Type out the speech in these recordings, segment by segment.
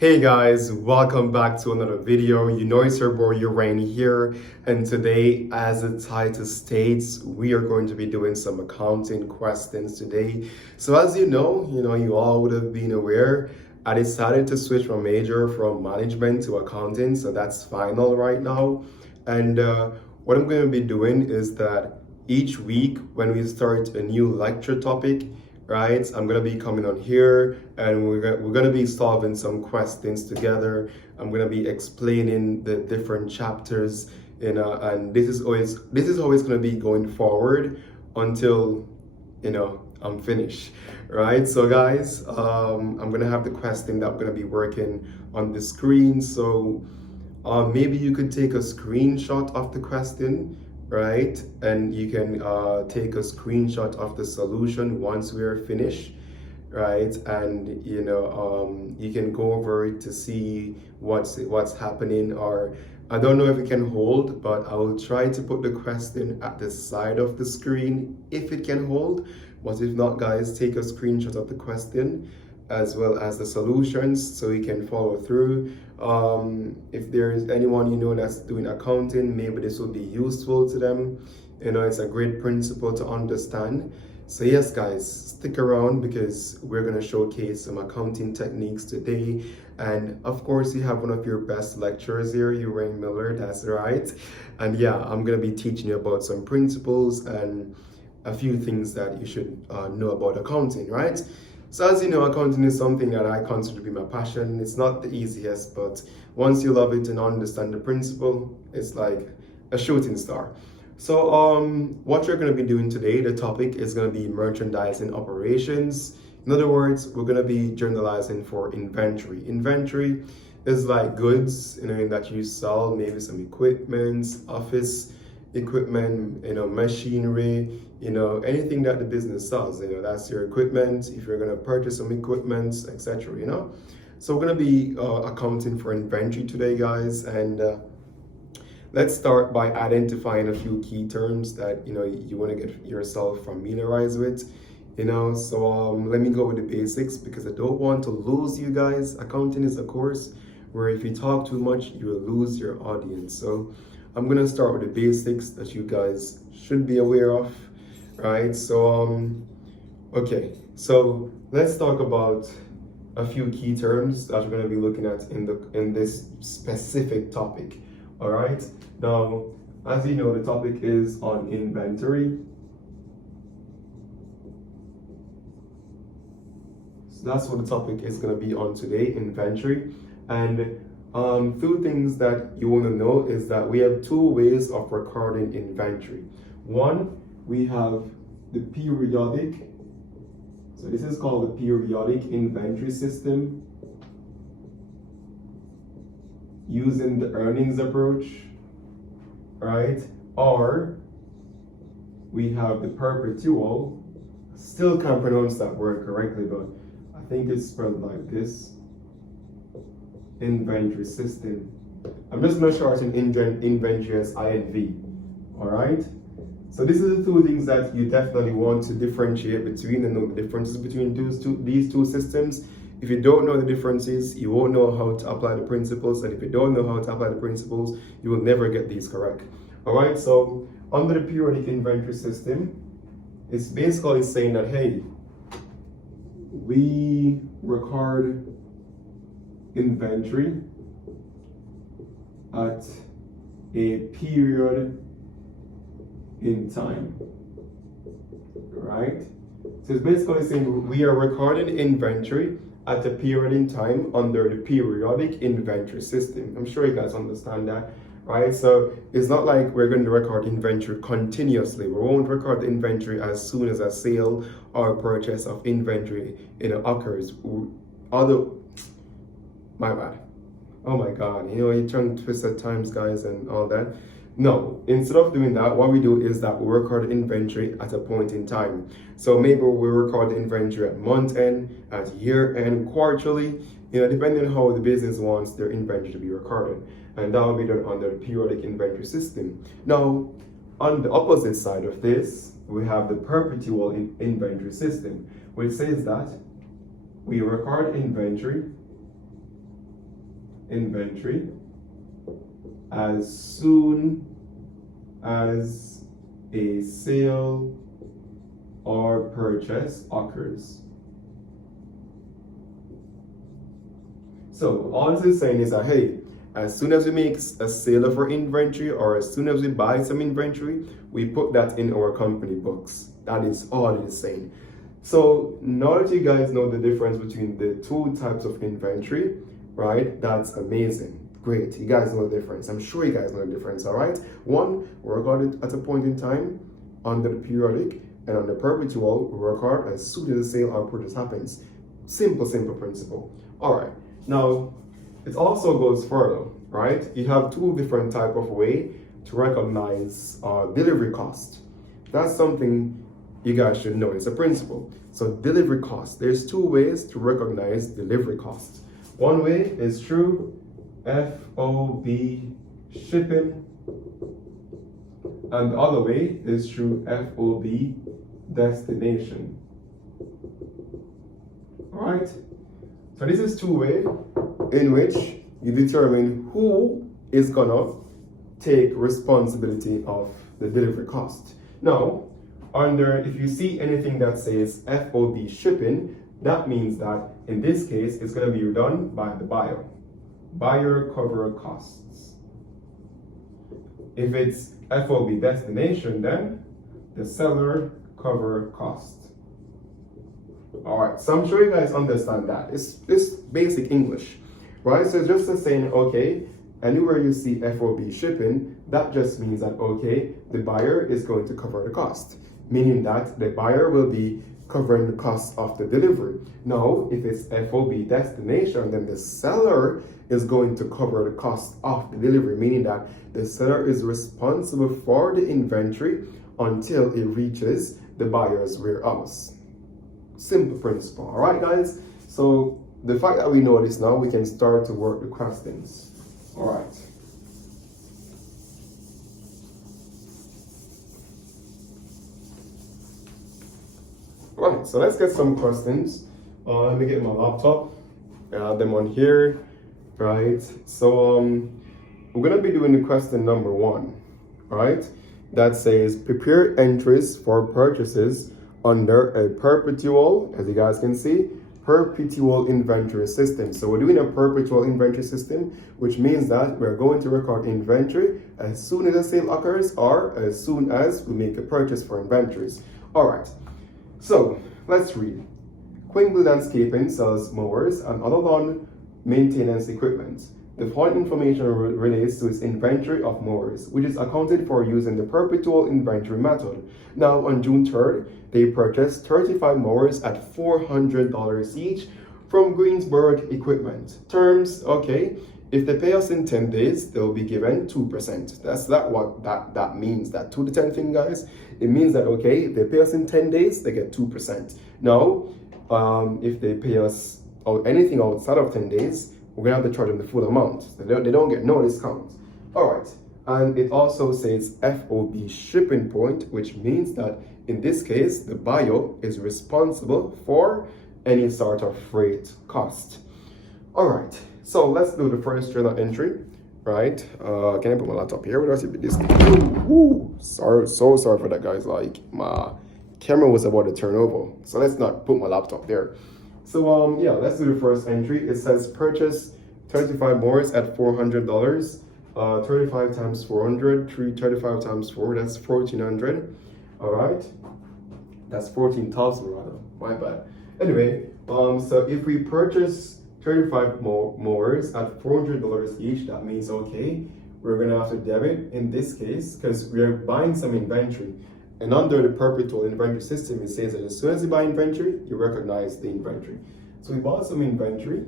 Hey guys, welcome back to another video. You know it's your boy Uhraine here, and today, as the title states, we are going to be doing some accounting questions today. So as you all would have been aware, I decided to switch my major from management to accounting, so that's final right now. And what I'm going to be doing is that each week when we start a new lecture topic, right? I'm gonna be coming on here and we're gonna be solving some questions together. I'm gonna be explaining the different chapters, and this is always gonna be going forward until I'm finished, right? So guys, I'm gonna have the question that I'm gonna be working on the screen. So maybe you could take a screenshot of the question, right? And you can take a screenshot of the solution once we are finished, right? And you can go over it to see what's happening. Or I don't know if it can hold, but I will try to put the question at the side of the screen if it can hold. But if not, guys, take a screenshot of the question as well as the solutions so you can follow through. If there is anyone that's doing accounting, maybe this will be useful to them. It's a great principle to understand. So yes, guys, stick around because we're going to showcase some accounting techniques today. And of course, you have one of your best lecturers here, Uhraine Miller, that's right. And yeah, I'm going to be teaching you about some principles and a few things that you should know about accounting, right? So as you know, accounting is something that I consider to be my passion. It's not the easiest, but once you love it and understand the principle, it's like a shooting star. So what you're going to be doing today, the topic is going to be merchandising operations. In other words, we're going to be generalizing for inventory. Inventory is like goods, that you sell, maybe some equipment, office equipment, machinery, anything that the business sells, that's your equipment. If you're going to purchase some equipment, etc. So we're going to be accounting for inventory today, guys. And let's start by identifying a few key terms that you want to get yourself familiarized with. So let me go with the basics because I don't want to lose you guys. Accounting is a course where if you talk too much, you will lose your audience. So I'm gonna start with the basics that you guys should be aware of, right? So okay, so let's talk about a few key terms that we're gonna be looking at in this specific topic. All right. Now, as you know, the topic is on inventory. So that's what the topic is gonna be on today, inventory. And two things that you want to know is that we have two ways of recording inventory. One, we have the periodic. So this is called the periodic inventory system using the earnings approach, right? Or we have the perpetual. Still can't pronounce that word correctly, but I think it's spelled like this. Inventory system. I'm just going to shorten inventory as INV. All right. So this is the two things that you definitely want to differentiate between and know the differences between these two systems. If you don't know the differences, you won't know how to apply the principles, and if you don't know how to apply the principles, you will never get these correct. All right. So under the periodic inventory system, it's basically saying that hey, we record inventory at a period in time, right? So it's basically saying we are recording inventory at a period in time under the periodic inventory system. I'm sure you guys understand that, right? So it's not like we're going to record inventory continuously. We won't record the inventory as soon as a sale or purchase of inventory occurs. My bad. Oh my God, you're trying to twist at times, guys, and all that. No, instead of doing that, what we do is that we record inventory at a point in time. So maybe we record inventory at month end, at year end, quarterly, depending on how the business wants their inventory to be recorded. And that will be done under the periodic inventory system. Now, on the opposite side of this, we have the perpetual inventory system, which says that we record inventory inventory as soon as a sale or purchase occurs. So all this is saying is that, hey, as soon as we make a sale of our inventory or as soon as we buy some inventory, we put that in our company books. That is all it is saying. So now that you guys know the difference between the two types of inventory, right? That's amazing. Great. You guys know the difference. I'm sure you guys know the difference, all right? One, we record it at a point in time under the periodic, and on the perpetual, we record as soon as the sale or purchase happens. Simple principle. All right. Now, it also goes further, right? You have two different type of way to recognize delivery cost. That's something you guys should know. It's a principle. So delivery cost, there's two ways to recognize delivery cost. One way is through FOB shipping, and the other way is through FOB destination. All right. So this is two ways in which you determine who is gonna take responsibility of the delivery cost. Now, if you see anything that says FOB shipping, that means that in this case, it's gonna be done by the buyer. Buyer cover costs. If it's FOB destination, then the seller cover costs. All right, so I'm sure you guys understand that. It's basic English, right? So just as saying, okay, anywhere you see FOB shipping, that just means that, okay, the buyer is going to cover the cost, meaning that the buyer will be covering the cost of the delivery. Now, if it's FOB destination, then the seller is going to cover the cost of the delivery, meaning that the seller is responsible for the inventory until it reaches the buyer's warehouse. Simple principle. All right, guys? So the fact that we know this now, we can start to work the questions. All right. Right, so let's get some questions. Let me get my laptop. I have them on here. Right, so we're gonna be doing the question number 1. Right, that says prepare entries for purchases under a perpetual, as you guys can see, perpetual inventory system. So we're doing a perpetual inventory system, which means that we're going to record inventory as soon as a sale occurs or as soon as we make a purchase for inventories. All right, so let's read. Quingle Landscaping sells mowers and other lawn maintenance equipment. The following information relates to its inventory of mowers, which is accounted for using the perpetual inventory method. Now, on June 3rd, they purchased 35 mowers at $400 each from Greensburg Equipment. Terms, okay, if they pay us in 10 days, they'll be given 2%. That's what that means, that 2 to 10 thing, guys. It means that, okay, if they pay us in 10 days, they get 2%. Now, if they pay us anything outside of 10 days, we're gonna have to charge them the full amount. They don't get no discount. All right, and it also says FOB shipping point, which means that in this case, the buyer is responsible for any sort of freight cost. All right, so let's do the first journal entry, right? Can I put my laptop here? What else is this? Ooh, sorry for that, guys. Like my camera was about to turn over, so let's not put my laptop there. So yeah, let's do the first entry. It says purchase 35 mowers at $400. 35 times 400, 35 times 4, that's 1,400. All right, that's 14,000 rather. My bad. Anyway, so if we purchase 35 mowers at $400 each, that means okay, we're gonna have to debit in this case because we're buying some inventory. And under the perpetual inventory system, it says that as soon as you buy inventory, you recognize the inventory. So we bought some inventory,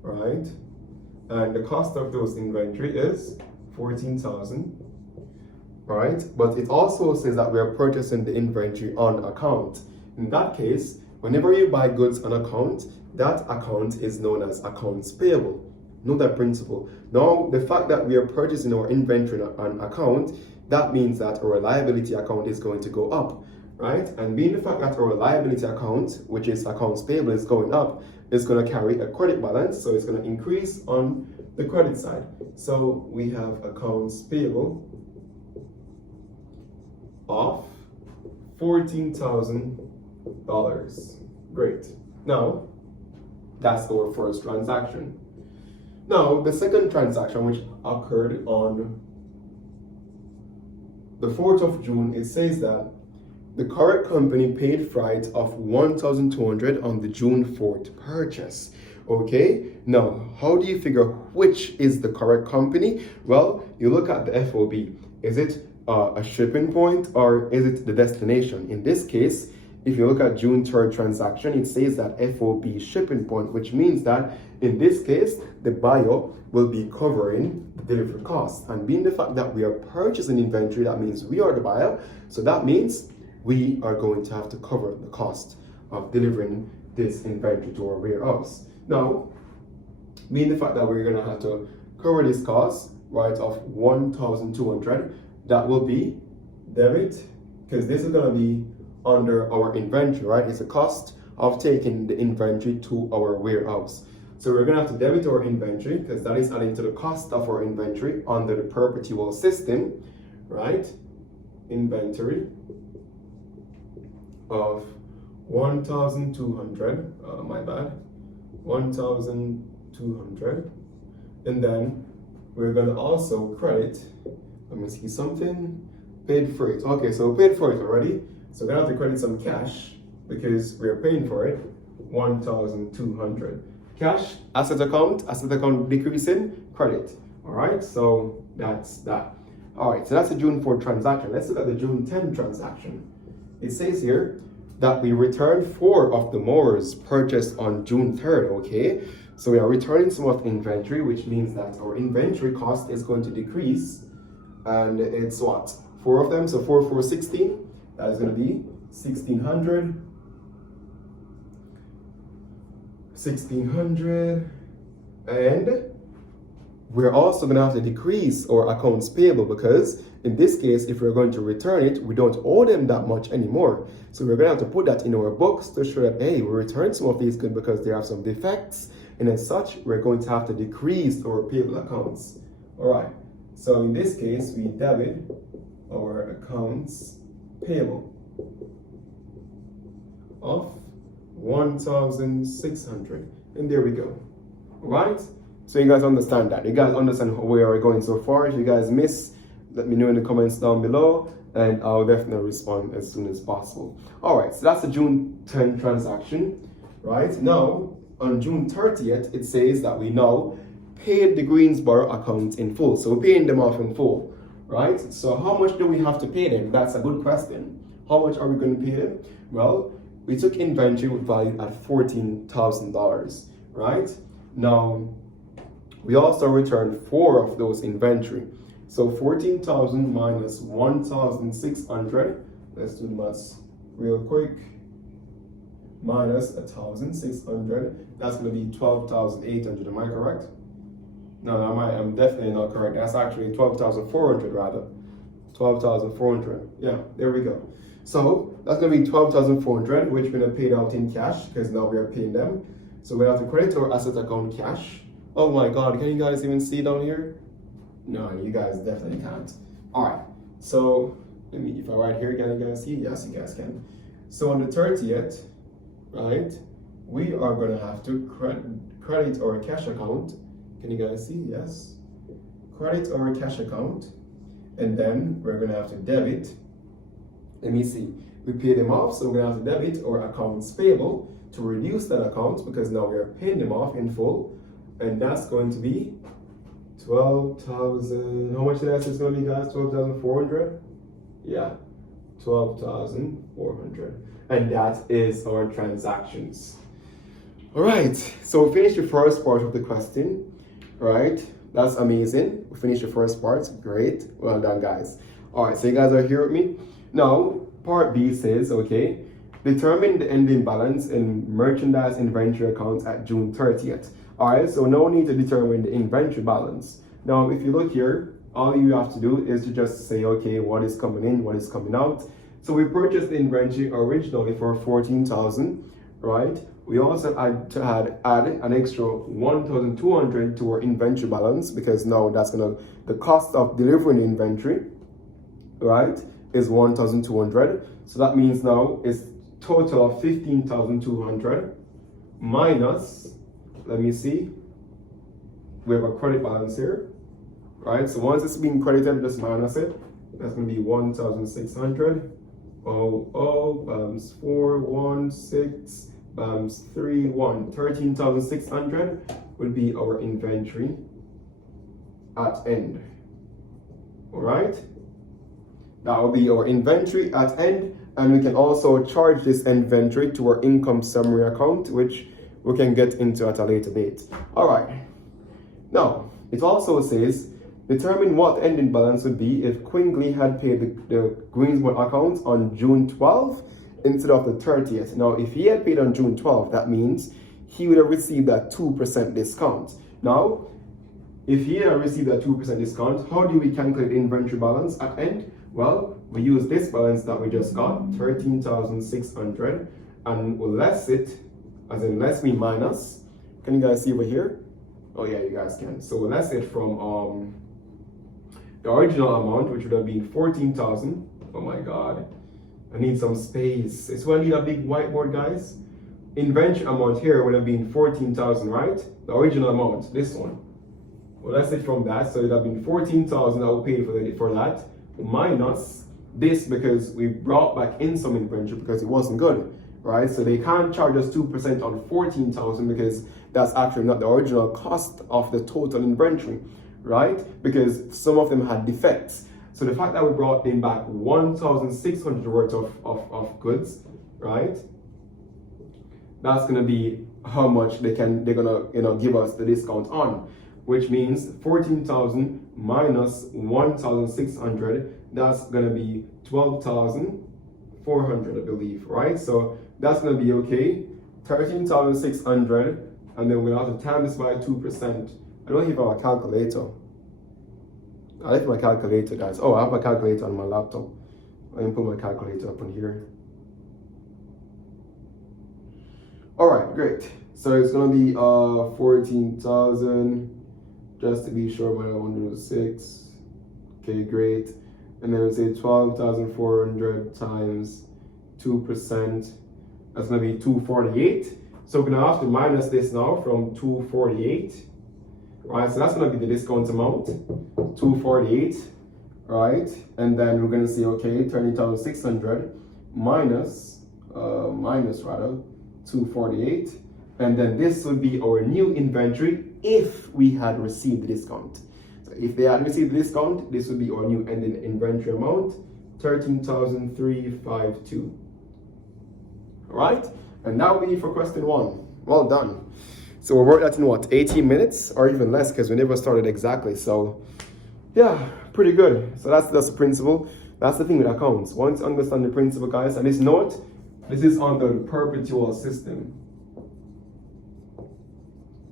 right? And the cost of those inventory is 14,000, right? But it also says that we are purchasing the inventory on account. In that case, whenever you buy goods on account, that account is known as accounts payable. Know that principle. Now, the fact that we are purchasing our inventory on account, that means that our liability account is going to go up, right? And being the fact that our liability account, which is accounts payable, is going up, is going to carry a credit balance, so it's going to increase on the credit side. So we have accounts payable of $14,000. Great. Now, that's our first transaction. Now, the second transaction, which occurred on the 4th of June, it says that the correct company paid freight of $1,200 on the June 4th purchase. Okay, now how do you figure which is the correct company? Well, you look at the FOB. Is it a shipping point or is it the destination? In this case, if you look at June 3rd transaction, it says that FOB shipping point, which means that in this case, the buyer will be covering the delivery cost. And being the fact that we are purchasing inventory, that means we are the buyer. So that means we are going to have to cover the cost of delivering this inventory to our warehouse. Now, being the fact that we're going to have to cover this cost, right, of $1,200, that will be debit, because this is going to be under our inventory, right? It's a cost of taking the inventory to our warehouse. So we're going to have to debit our inventory, because that is adding to the cost of our inventory under the Perpetual system, right? Inventory of 1,200, my bad, 1,200, and then we're going to also credit, let me see something, paid for it. Okay, so we paid for it already, so we're going to have to credit some cash because we're paying for it, 1,200. Cash, asset account decreasing, credit. All right, so that's that. All right, so that's the June 4th transaction. Let's look at the June 10th transaction. It says here that we returned 4 of the mowers purchased on June 3rd, okay? So we are returning some of the inventory, which means that our inventory cost is going to decrease. And it's what? 4 of them, so 4, 4, 16. That is going to be 1,600. 1,600. And we're also going to have to decrease our accounts payable because in this case, if we're going to return it, we don't owe them that much anymore. So we're going to have to put that in our books to show that, hey, we returned some of these goods because they have some defects. And as such, we're going to have to decrease our payable accounts. All right. So in this case, we debit our accounts payable of 1,600. And there we go. All right. So you guys understand that. You guys understand where we're going so far. If you guys miss, let me know in the comments down below and I'll definitely respond as soon as possible. All right, so that's the June 10 transaction, right? Now, on June 30th, it says that we now paid the Greensboro account in full. So we're paying them off in full, right? So how much do we have to pay them? That's a good question. How much are we going to pay them? Well, we took inventory with value at $14,000, right? Now, we also returned 4 of those inventory. So 14,000 minus 1,600. Let's do the maths real quick. Minus 1,600. That's going to be 12,800. Am I correct? No, I'm definitely not correct. That's actually 12,400 rather. 12,400. Yeah, there we go. So that's going to be 12,400, which we're going to pay out in cash because now we are paying them. So we have to credit our asset account cash. Oh my God, can you guys even see down here? No, you guys definitely can't. All right, so let me, if I write here, can you guys see? Yes, you guys can. So on the 30th, right, we are gonna have to credit our cash account. Can you guys see? Yes. Credit our cash account, and then we're gonna have to debit. Let me see. We pay them off, so we're gonna have to debit our accounts payable to reduce that account because now we are paying them off in full. And that's going to be 12,000. How much did I say it's going to be, guys? 12,400? Yeah, 12,400. And that is our transactions. All right, so we finished the first part of the question, right? That's amazing. We finished the first part. Great. Well done, guys. All right, so you guys are here with me? Now, part B says, okay, determine the ending balance in merchandise inventory accounts at June 30th. All right, so now we need to determine the inventory balance. Now, if you look here, all you have to do is to just say, okay, what is coming in, what is coming out. So we purchased the inventory originally for 14,000, right? we also had to add an extra 1,200 to our inventory balance, because now that's gonna, the cost of delivering the inventory, right, is 1,200. So that means now it's total of 15,200 minus, let me see, we have a credit balance here, right? So once it's being credited, just minus it. That's going to be 1,600. 416 31. 13,600 would be our inventory at end. All right, that will be our inventory at end, and we can also charge this inventory to our income summary account, which we can get into at a later date. All right. Now, it also says, determine what ending balance would be if Quingley had paid the Greensboro account on June 12th instead of the 30th. Now, if he had paid on June 12th, that means he would have received that 2% discount. Now, if he had received that 2% discount, how do we calculate inventory balance at end? Well, we use this balance that we just got, 13,600, and we'll less it, as in less me minus. Can you guys see over here? Oh yeah, you guys can. So we'll less it from the original amount, which would have been 14,000. Oh my God, I need some space. It's when I need a big whiteboard, guys. Inventory amount here would have been 14,000, right? The original amount, this one. Well, let's say from that, so it would have been 14,000 that we paid for that, minus this, because we brought back in some inventory because it wasn't good, right? So they can't charge us 2% on 14,000 because that's actually not the original cost of the total inventory, right? Because some of them had defects. So the fact that we brought them back 1,600 worth of goods, right? That's gonna be how much they're gonna give us the discount on, which means 14,000 minus 1,600, that's gonna be 12,400, I believe, right? So that's gonna be okay. 13,600, and then we'll have to times this by 2%. I don't have a calculator. I left my calculator, guys. Oh, I have a calculator on my laptop. I can put my calculator up on here. All right, great. So it's gonna be 14,000, just to be sure, but I want to do 6. Okay, great. And then we'll say 12,400 times 2%. That's gonna be 248. So we're gonna have to minus this now from 248. Right, so that's gonna be the discount amount, 248, right? And then we're gonna say, okay, 30,600 minus 248. And then this would be our new inventory if we had received the discount. So if they had received the discount, this would be our new ending inventory amount, 13,352. All right, and that will be for question 1. Well done. So we worked that in what, 18 minutes or even less, because we never started exactly. So yeah, pretty good. So that's the principle. That's the thing with accounts. Once you understand the principle, guys, and this note, this is under the perpetual system.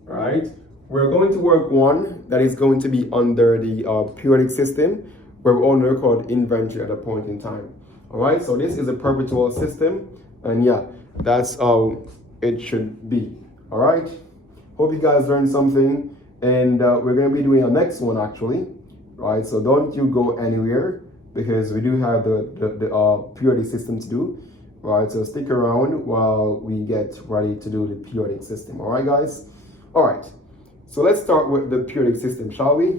All right, we're going to work one that is going to be under the periodic system, where we only record inventory at a point in time. All right, so this is a perpetual system, and yeah, that's how it should be. All right, hope you guys learned something, and we're going to be doing a next one actually. Right, so don't you go anywhere, because we do have the periodic system to do. Right, so stick around while we get ready to do the periodic system. All right, guys. All right, so let's start with the periodic system, shall we?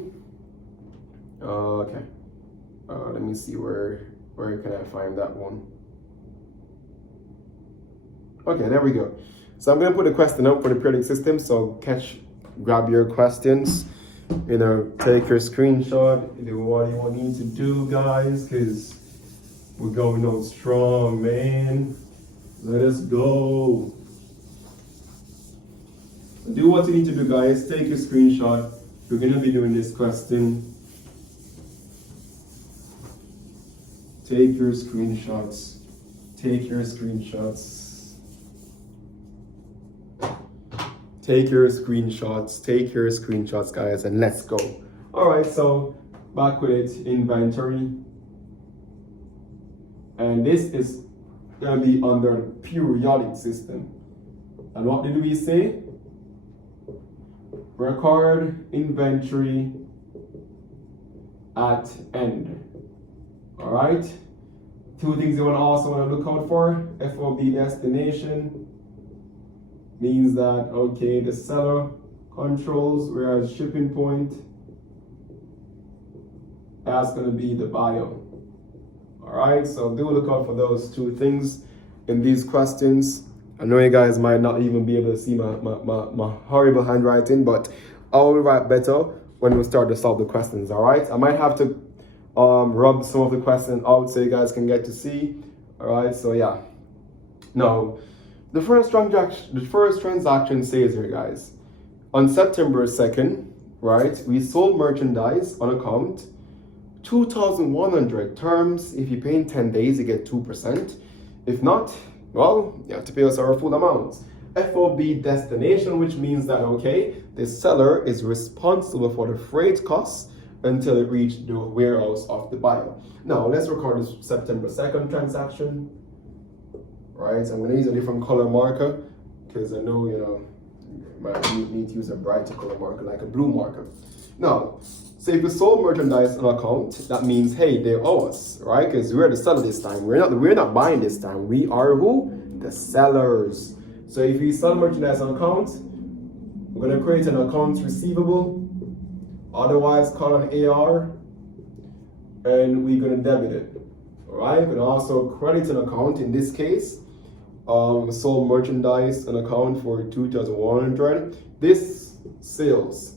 Okay. Let me see where can I find that one. Okay, there we go. So I'm gonna put a question up for the periodic system. So grab your questions. You know, take your screenshot. Do what you need to do, guys, because we're going on strong, man. Let us go. Do what you need to do, guys. Take your screenshot. We're gonna be doing this question. Take your screenshots. Take your screenshots. Take your screenshots. Take your screenshots, guys, and let's go. All right, so back with it, inventory. And this is gonna be under the periodic system. And what did we say? Record inventory at end. All right. Two things you also want to look out for. FOB destination means that, okay, the seller controls, whereas shipping point, that's going to be the buyer. All right, so do look out for those two things in these questions. I know you guys might not even be able to see my horrible handwriting, but I will write better when we start to solve the questions. All right, I might have to rub some of the questions out so you guys can get to see. All right, so yeah. Now, the first transaction says here, guys, on September 2nd, right, we sold merchandise on account 2,100 terms. If you pay in 10 days, you get 2%. If not, well, you have to pay us our full amount. FOB destination, which means that, okay, the seller is responsible for the freight costs until it reached the warehouse of the buyer. Now, let's record this September 2nd transaction. Right, I'm gonna use a different color marker because I know, you know, might need to use a brighter color marker, like a blue marker. Now, so if we sold merchandise on account, that means, hey, they owe us, right? Because we're the seller this time. We're not buying this time. We are who? The sellers. So if we sell merchandise on account, we're gonna create an account receivable, otherwise called an AR, and we're gonna debit it. All right, we're gonna also credit an account. In this case, sold merchandise an account for 2,100. This sales.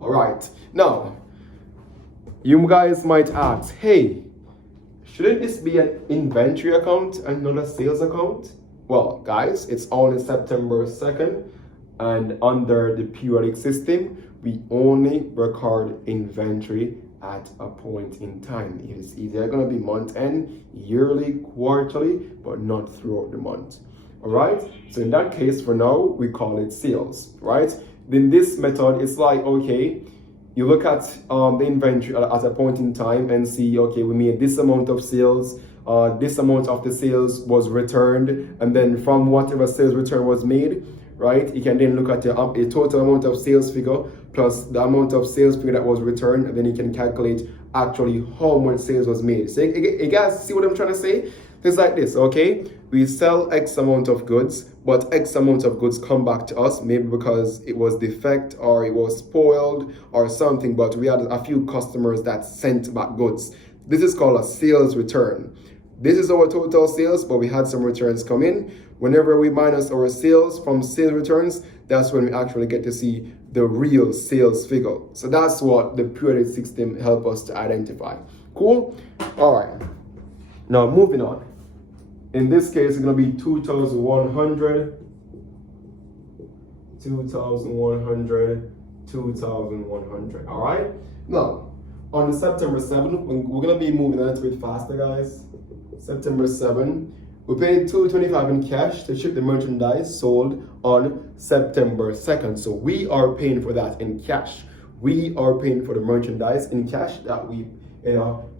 All right. Now, you guys might ask, hey, shouldn't this be an inventory account and not a sales account? Well, guys, it's only September 2nd, and under the periodic system, we only record inventory at a point in time. It's either going to be month end, yearly, quarterly, but not throughout the month. All right. So in that case, for now, we call it sales, right? Then this method, it's like, okay, you look at the inventory at a point in time and see, okay, we made this amount of sales, this amount of the sales was returned, and then from whatever sales return was made, right, you can then look at a total amount of sales figure plus the amount of sales figure that was returned, and then you can calculate actually how much sales was made. So you guys see what I'm trying to say? It's like this, okay? We sell X amount of goods, but X amount of goods come back to us, maybe because it was defect or it was spoiled or something, but we had a few customers that sent back goods. This is called a sales return. This is our total sales, but we had some returns come in. Whenever we minus our sales from sales returns, that's when we actually get to see the real sales figure. So that's what the periodic system helps us to identify. Cool? All right. Now moving on. In this case, it's going to be 2,100, 2,100, 2,100. All right? Now, on the September 7th, we're going to be moving a little bit faster, guys. September 7th, we paid $225 in cash to ship the merchandise sold on September 2nd. So we are paying for that in cash. We are paying for the merchandise in cash that we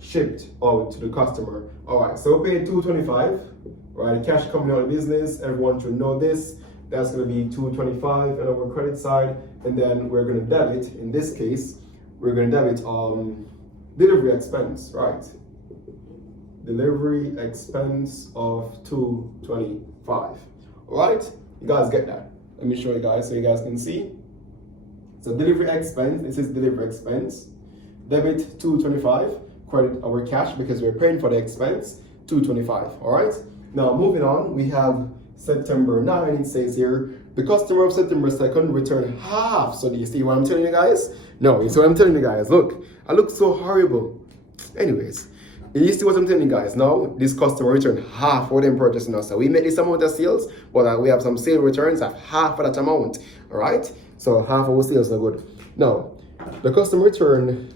shipped out to the customer. All right, so we paid $225, right? Cash coming out of business, everyone should know this. That's going to be $225 on our credit side, and then we're going to debit, in this case, we're going to debit delivery expense, right? Delivery expense of $225. All right, you guys get that? Let me show you guys so you guys can see. So delivery expense, this is delivery expense. Debit $225, credit our cash because we're paying for the expense, $225. All right. Now moving on, we have September 9. It says here the customer of September 2nd returned half. So do you see what I'm telling you guys? No, you see what I'm telling you guys? Look, I look so horrible. Anyways, you see what I'm telling you guys? Now this customer returned half what them purchasing us. So we made this amount of sales, but we have some sale returns of half of that amount. All right. So half of our sales are good. Now the customer returned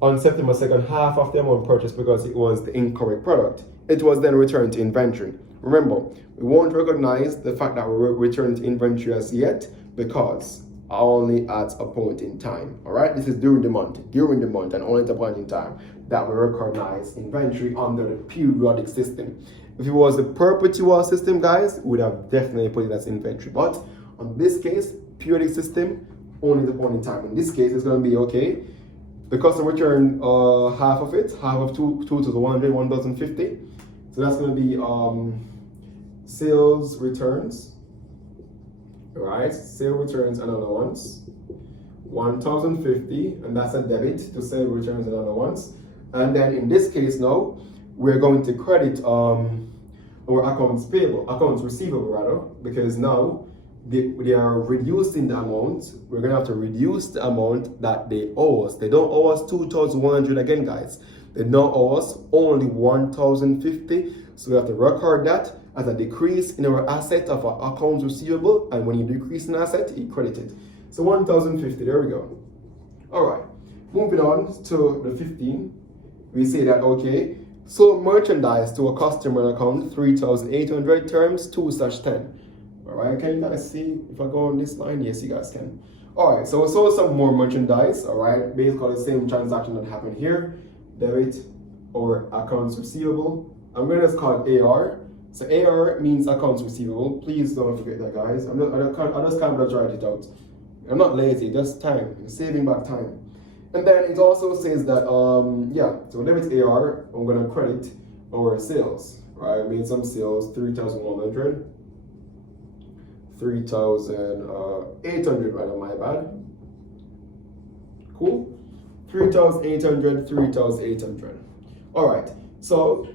on September 2nd, half of the amount purchased because it was the incorrect product. It was then returned to inventory. Remember, we won't recognize the fact that we returned to inventory as yet because only at a point in time. All right, this is during the month, and only at a point in time that we recognize inventory under the periodic system. If it was the perpetual system, guys, we would have definitely put it as inventory. But on this case, periodic system, only the point in time. In this case, it's going to be okay. The customer returned half of it, half of 2,100, 1,050. So that's going to be sales returns, right? Sales returns and allowance, 1,050, and that's a debit to sales returns and allowance. And then in this case now, we're going to credit our accounts receivable rather, because now they are reducing the amount. We're gonna have to reduce the amount that they owe us. They don't owe us 2,100 again, guys. They now owe us only 1,050. So we have to record that as a decrease in our asset of our accounts receivable. And when you decrease an asset, you credit it. So 1,050, there we go. All right, moving on to the 15. We say that, okay, sold merchandise to a customer account, 3,800 terms 2/10. All right, can you guys see if I go on this line? Yes, you guys can. All right, so we sold some more merchandise. All right, basically the same transaction that happened here, debit or accounts receivable. I'm going to just call it AR. So AR means accounts receivable. Please don't forget that, guys. I just can't write it out. I'm not lazy, just time. I'm saving back time. And then it also says that, so debit AR, I'm going to credit our sales, right? I made some sales, 3,100, 3,800, rather, my bad. Cool. 3,800, 3,800. All right. So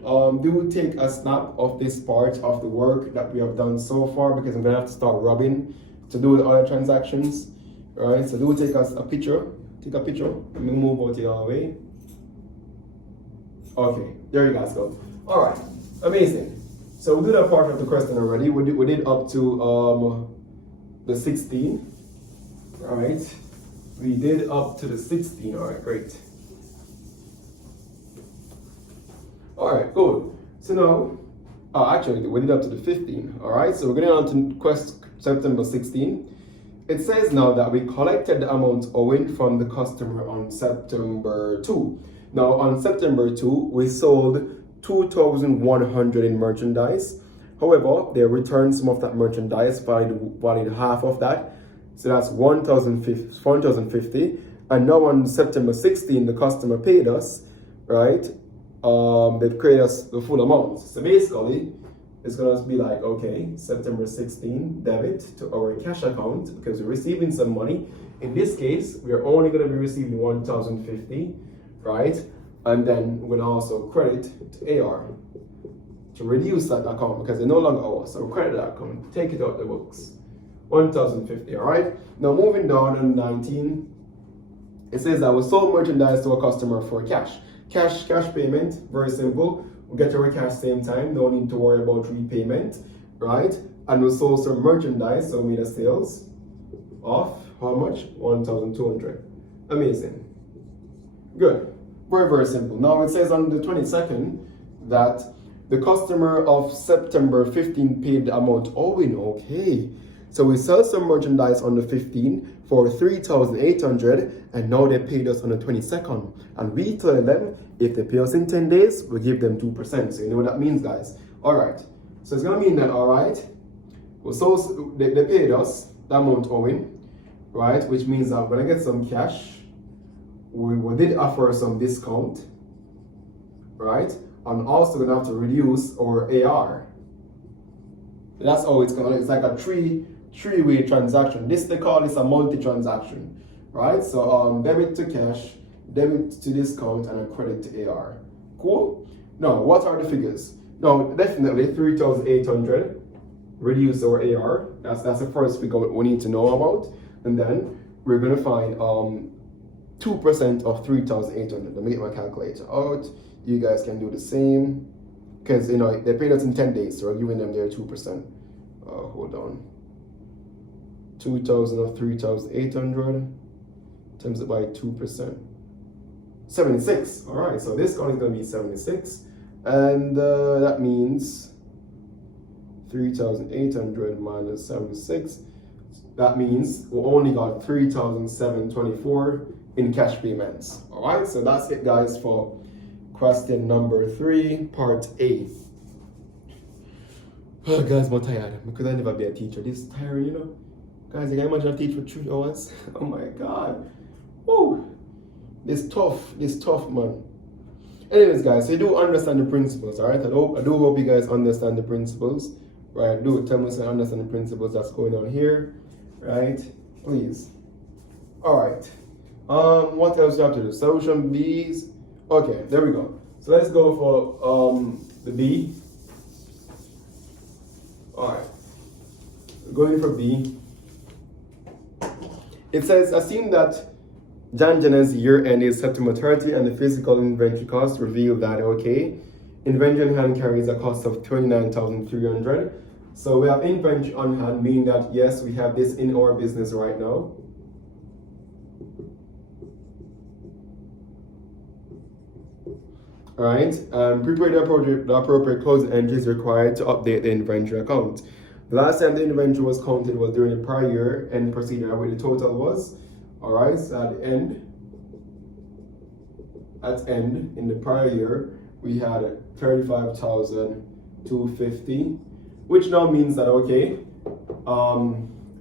do take a snap of this part of the work that we have done so far, because I'm going to have to start rubbing to do the other transactions. All right. So do take us a picture. Take a picture. Let me move out here all the way. Okay, there you guys go. All right, amazing. So we did that part of the question already. We did up to the 16. All right, we did up to the 16. All right, great. All right, good. So now, actually, we did up to the 15. All right, so we're getting on to September 16. It says now that we collected the amount owing from the customer on September 2. Now, on September 2, we sold 2,100 in merchandise. However, they returned some of that merchandise, valued half of that. So that's 1,050. And now on September 16, the customer paid us, right? They've paid us the full amount. So basically, it's going to be like, okay, September 16, debit to our cash account, because we're receiving some money. In this case, we're only going to be receiving 1,050, right? And then we're going to also credit to AR to reduce that account, because they no longer owe us. So credit that account, take it out the books. 1,050, all right? Now moving down on 19, it says that we sold merchandise to a customer for cash. Cash payment, very simple. We get our cash same time, no need to worry about repayment, right? And we sold some merchandise, so we made a sales of how much? 1,200. Amazing. Good. Very, very simple. Now it says on the 22nd that the customer of September 15 paid the amount owing. Okay. So we sell some merchandise on the 15th for 3,800, and now they paid us on the 22nd. And we tell them if they pay us in 10 days, we give them 2%. So you know what that means, guys. All right. So it's going to mean that, all right, so they paid us the amount owing, right? Which means that when I get some cash, we did offer some discount, right? And also going to have to reduce our AR. That's how it's going to, it's like a three-way transaction. They call this a multi-transaction, right? So debit to cash, debit to discount, and a credit to AR. Cool? Now, what are the figures? Now, definitely 3,800 reduce our AR. That's the first figure we need to know about. And then we're going to find 2% of 3,800. Let me get my calculator out. You guys can do the same. Because, you know, they paid us in 10 days, so we're giving them their 2%. Hold on. 2,000 of 3,800 times it by 2%. 76. All right, so this count is going to be 76. And that means 3,800 minus 76. That means we only got 3,724 in cash payments. All right, so that's it, guys, for question number 3, part A. Oh, guys, I'm tired because I never be a teacher. This is tiring, you know. Guys, I can imagine I teach for 3 hours. Oh my god. Woo. This tough, man. Anyways, guys, so you do understand the principles, alright? I do hope you guys understand the principles. Right? Do tell me if you understand the principles that's going on here. Right? Please. Alright. What else do you have to do? Solution B's. Okay, there we go. So let's go for the B. Alright. Going for B. It says assume that Jan Jenner's year end is September 30 and the physical inventory cost reveal that okay. Inventory on hand carries a cost of 29,300. So we have inventory on hand, meaning that yes, we have this in our business right now. Alright, prepare the appropriate closing entries required to update the inventory account. The last time the inventory was counted was during the prior year end procedure where the total was. Alright, so at end in the prior year we had 35,250, which now means that okay,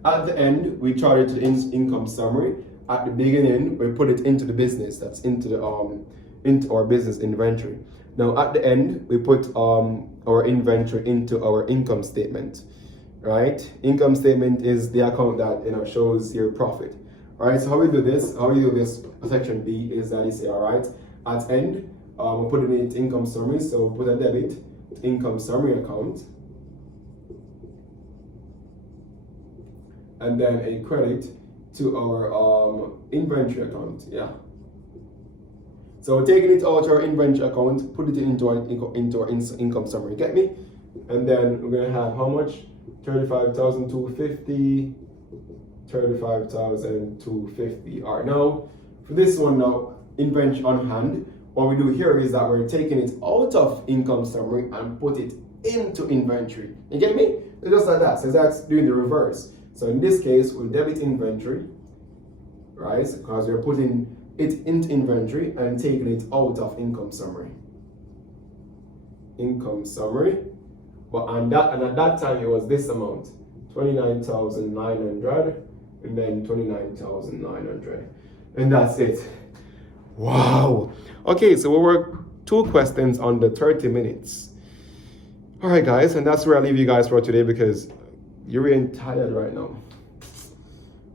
at the end we charted to the income summary. At the beginning we put it into the business, that's into the into our business inventory. Now at the end we put our inventory into our income statement. Right? Income statement is the account that shows your profit. Alright, so how we do this section B is that you say alright, at end we put it in income summary, so put a debit income summary account and then a credit to our inventory account. Yeah. So taking it out of our inventory account, put it into our income summary. Get me? And then we're gonna have how much? 35,250. 35,250. Alright, now for this one now, inventory on hand, what we do here is that we're taking it out of income summary and put it into inventory. You get me? It's just like that. So that's doing the reverse. So in this case, we'll debit inventory, right? Because we're putting it into inventory and taking it out of income summary. Income summary. But at that time it was this amount, 29,900 and then 29,900. And that's it. Wow. Okay, so we worked 2 questions under 30 minutes. Alright guys, and that's where I leave you guys for today because you're really tired right now.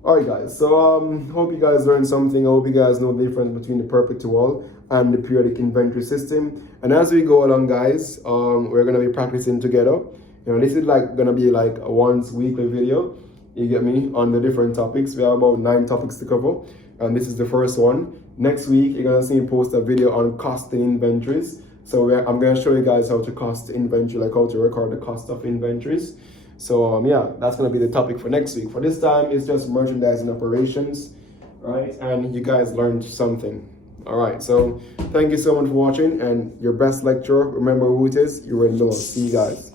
Alright guys, so hope you guys learned something. I hope you guys know the difference between the Perpetual and the periodic inventory system. And as we go along guys, we're gonna be practicing together. This is gonna be like a once weekly video, you get me, on the different topics. We have about 9 topics to cover, and this is the first one. Next week, you're gonna see me post a video on costing inventories. So I'm gonna show you guys how to cost inventory, like how to record the cost of inventories. So yeah, that's gonna be the topic for next week. For this time, it's just merchandising operations, right? And you guys learned something. All right, so thank you so much for watching, and your best lecturer, remember who it is, you already know. See you guys.